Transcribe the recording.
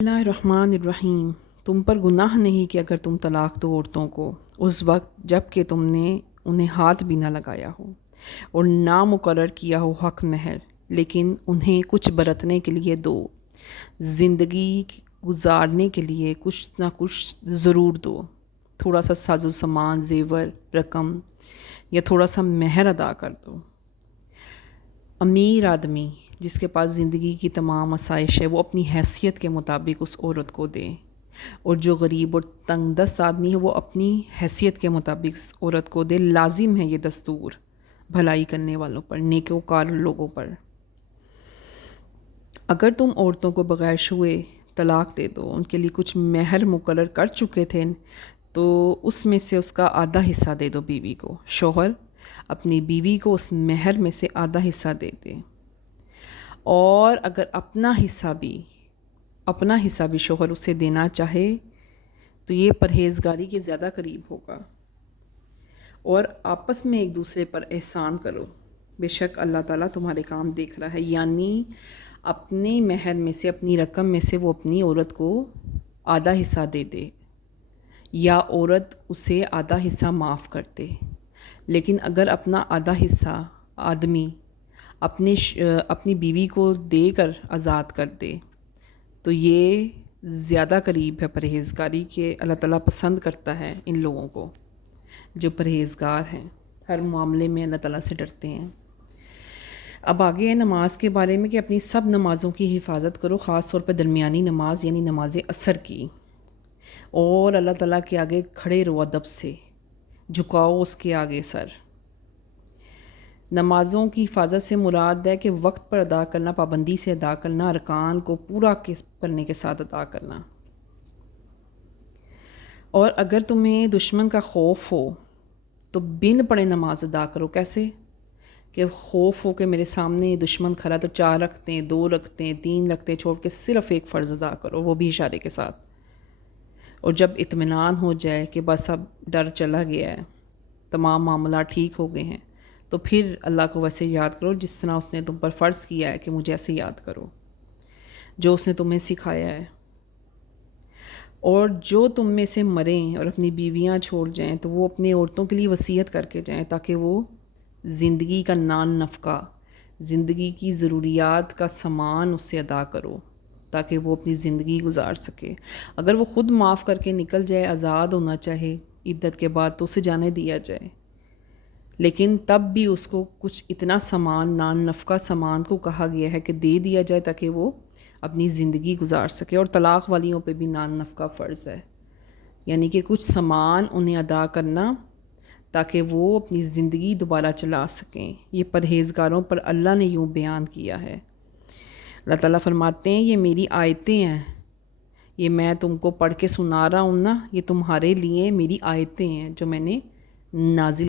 بسم اللہ الرحمن الرحیم۔ تم پر گناہ نہیں کہ اگر تم طلاق دو عورتوں کو اس وقت جب کہ تم نے انہیں ہاتھ بھی نہ لگایا ہو اور نہ مقرر کیا ہو حق مہر، لیکن انہیں کچھ برتنے کے لیے دو، زندگی گزارنے کے لیے کچھ نہ کچھ ضرور دو، تھوڑا سا ساز و سامان، زیور، رقم یا تھوڑا سا مہر ادا کر دو۔ امیر آدمی جس کے پاس زندگی کی تمام آسائش ہے وہ اپنی حیثیت کے مطابق اس عورت کو دے، اور جو غریب اور تنگ دست آدمی ہے وہ اپنی حیثیت کے مطابق اس عورت کو دے۔ لازم ہے یہ دستور بھلائی کرنے والوں پر، نیکوکار لوگوں پر۔ اگر تم عورتوں کو بغیر شوئے طلاق دے دو، ان کے لیے کچھ مہر مقرر کر چکے تھے، تو اس میں سے اس کا آدھا حصہ دے دو بیوی کو۔ شوہر اپنی بیوی کو اس مہر میں سے آدھا حصہ دے دے، اور اگر اپنا حصہ بھی شوہر اسے دینا چاہے تو یہ پرہیزگاری کے زیادہ قریب ہوگا۔ اور آپس میں ایک دوسرے پر احسان کرو، بے شک اللہ تعالیٰ تمہارے کام دیکھ رہا ہے۔ یعنی اپنے مہر میں سے، اپنی رقم میں سے وہ اپنی عورت کو آدھا حصہ دے دے، یا عورت اسے آدھا حصہ معاف کر دے۔ لیکن اگر اپنا آدھا حصہ آدمی اپنی بیوی کو دے کر آزاد کر دے تو یہ زیادہ قریب ہے پرہیزگاری کے۔ اللہ تعالیٰ پسند کرتا ہے ان لوگوں کو جو پرہیزگار ہیں، ہر معاملے میں اللہ تعالیٰ سے ڈرتے ہیں۔ اب آگے ہے نماز کے بارے میں کہ اپنی سب نمازوں کی حفاظت کرو، خاص طور پر درمیانی نماز یعنی نماز عصر کی، اور اللہ تعالیٰ کے آگے کھڑے رہو ادب سے، جھکاؤ اس کے آگے سر۔ نمازوں کی حفاظت سے مراد ہے کہ وقت پر ادا کرنا، پابندی سے ادا کرنا، ارکان کو پورا کرنے کے ساتھ ادا کرنا۔ اور اگر تمہیں دشمن کا خوف ہو تو بن پڑے نماز ادا کرو۔ کیسے؟ کہ خوف ہو کہ میرے سامنے دشمن کھڑا تو 4 رکعتیں، 2 رکعتیں، 3 رکعتیں چھوڑ کے صرف ایک فرض ادا کرو، وہ بھی اشارے کے ساتھ۔ اور جب اطمینان ہو جائے کہ بس اب ڈر چلا گیا ہے، تمام معاملات ٹھیک ہو گئے ہیں، تو پھر اللہ کو ویسے یاد کرو جس طرح اس نے تم پر فرض کیا ہے کہ مجھے ایسے یاد کرو، جو اس نے تمہیں سکھایا ہے۔ اور جو تم میں سے مریں اور اپنی بیویاں چھوڑ جائیں تو وہ اپنی عورتوں کے لیے وصیت کر کے جائیں، تاکہ وہ زندگی کا نان نفقہ، زندگی کی ضروریات کا سامان اس سے ادا کرو، تاکہ وہ اپنی زندگی گزار سکے۔ اگر وہ خود معاف کر کے نکل جائے، آزاد ہونا چاہے عدت کے بعد، تو اسے جانے دیا جائے، لیکن تب بھی اس کو کچھ اتنا سامان، نان نفقہ سامان کو کہا گیا ہے کہ دے دیا جائے تاکہ وہ اپنی زندگی گزار سکے۔ اور طلاق والیوں پہ بھی نان نفقہ فرض ہے، یعنی کہ کچھ سامان انہیں ادا کرنا تاکہ وہ اپنی زندگی دوبارہ چلا سکیں۔ یہ پرہیزگاروں پر اللہ نے یوں بیان کیا ہے۔ اللہ تعالیٰ فرماتے ہیں یہ میری آیتیں ہیں، یہ میں تم کو پڑھ کے سنا رہا ہوں نا، یہ تمہارے لیے میری آیتیں ہیں جو میں نے نازل